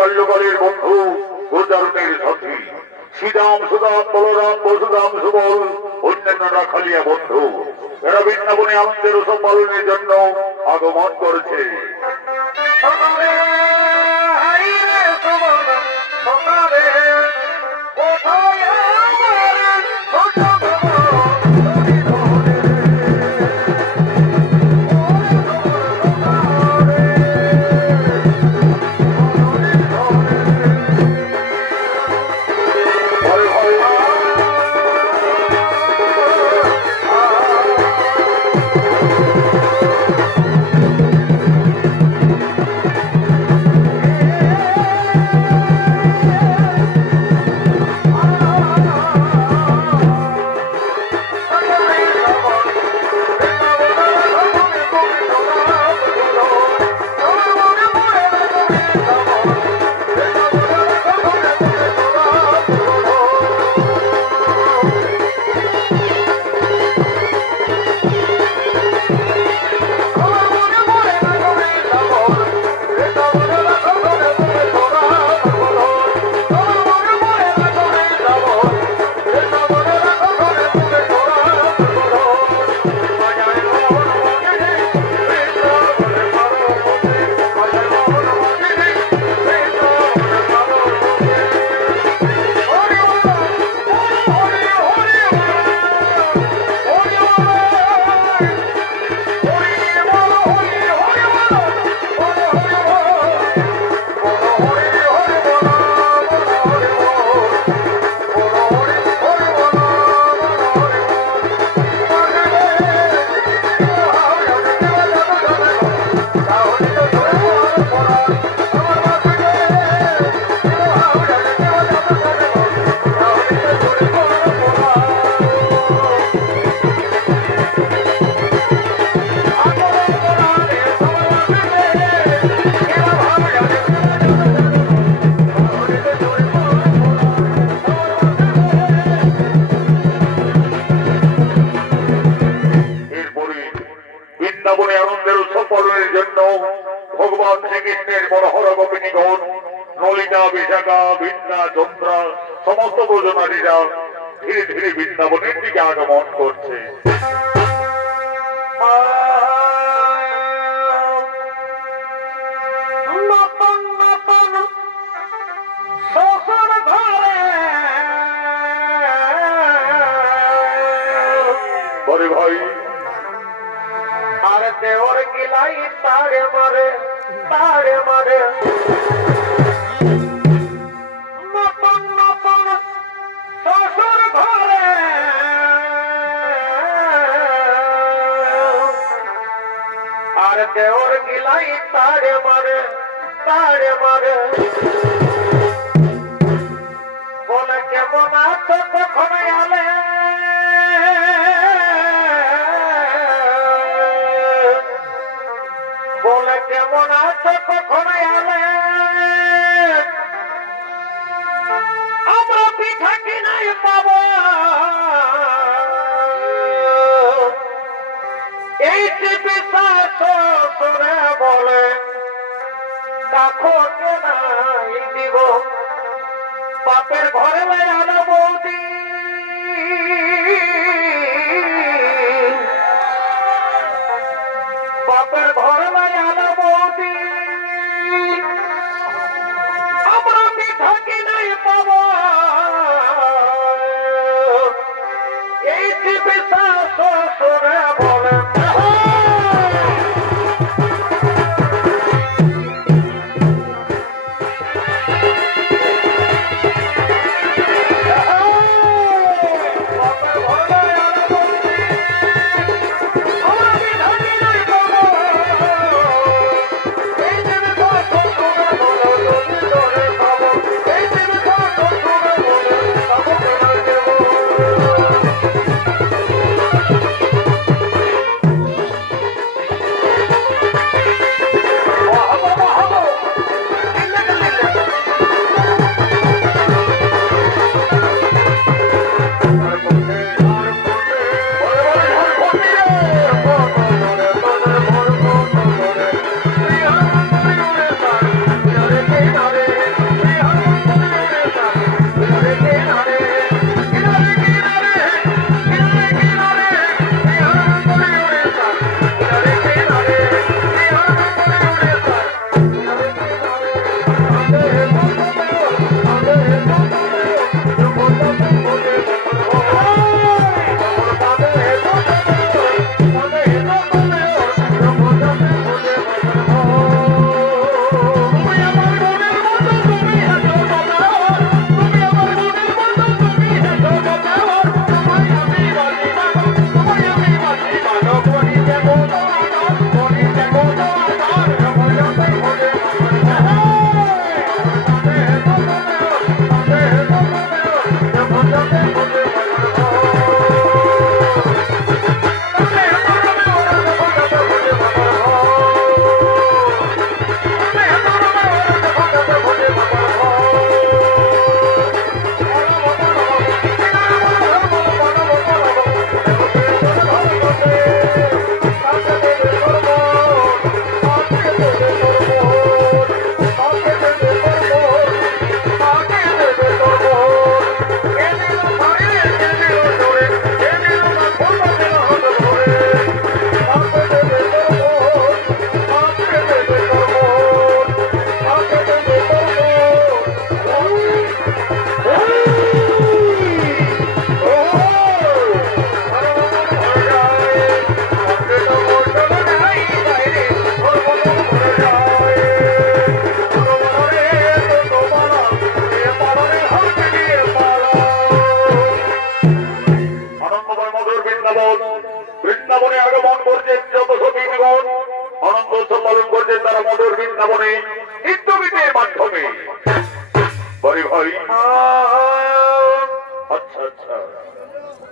বাল্যকালের বন্ধু গোচারণের সাথী। শ্রীরাম সুদাম, বলরাম বসুরাম সুবল অন্যান্যরা খালিয়া বন্ধু। এরা বৃন্দাবনে আনন্দের উৎসব পালনের জন্য আগমন করেছে। ভোজনারীরা ধীরে ধীরে বৃন্দাবনের দিকে আগমন করছে। দেওর গিলাই তারে মারে তারে মারে। বলে, কেমন আছো? কখন আলে বলে, কেমন আছো? কখন আলে বিশ্বাস করে বলে দেখো কেনাই দিব। বাপের ঘরে আনা বৌদি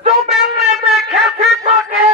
তুমি দেখেছি তোকে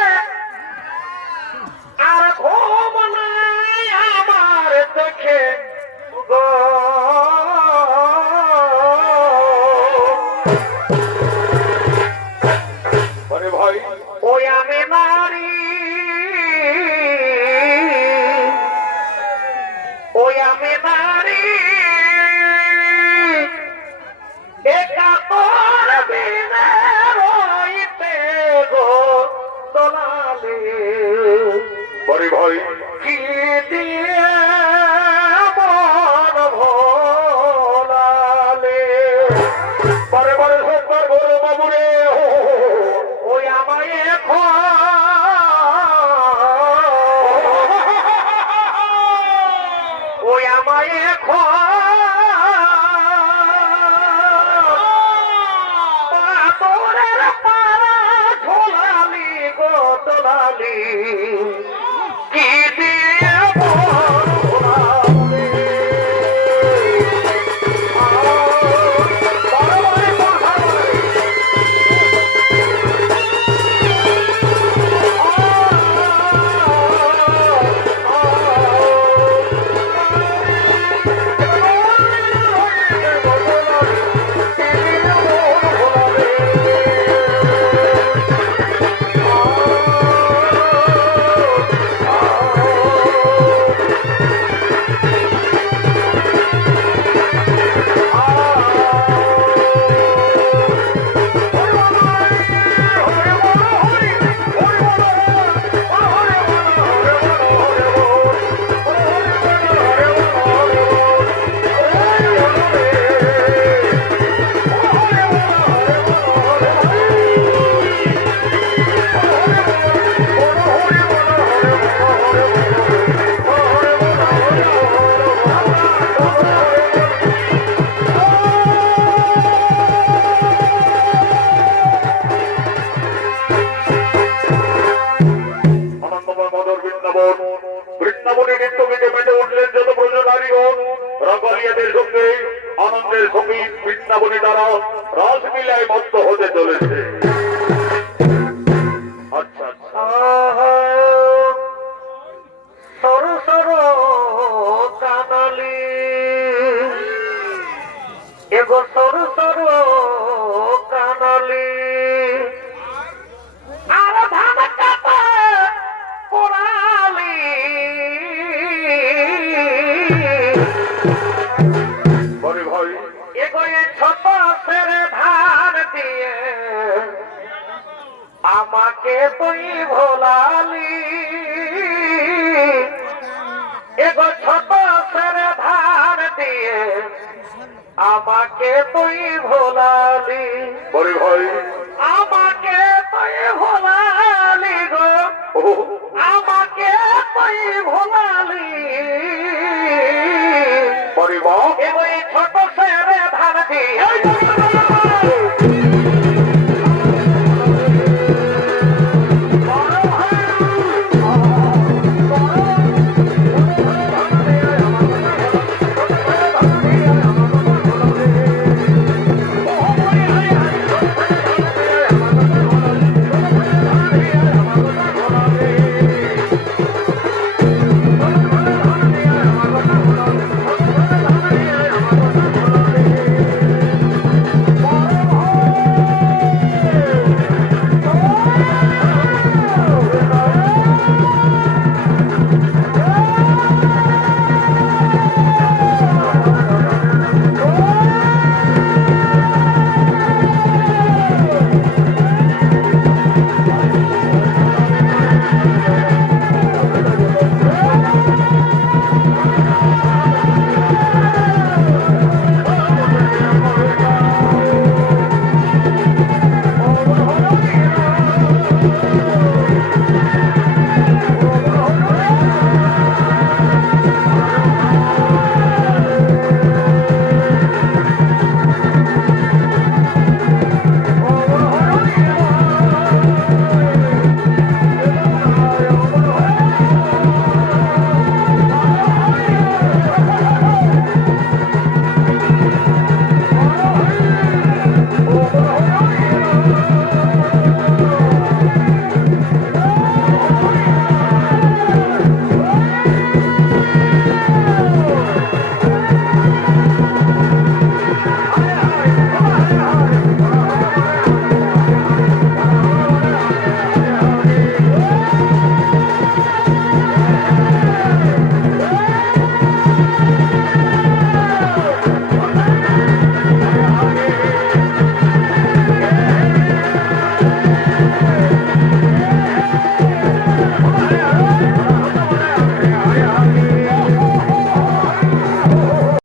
আমাদের ভূমির বৃন্দাবনী দ্বারা রসমিলায় মত্ত হতে চলেছে। আচ্ছা, আচ্ছা। সরো সরো, কানালি। এগো সরো সরো, কানালি। তুই ভোলালি। এগো ছোট সেরে ধান দিয়ে আমাকে তুই ভোলালি। বলি ভাই। আমাকে তুই ভোলালি গো। আমাকে তুই ভোলালি। বলি ভাই এগো ছোট সেরে ধান দিয়ে।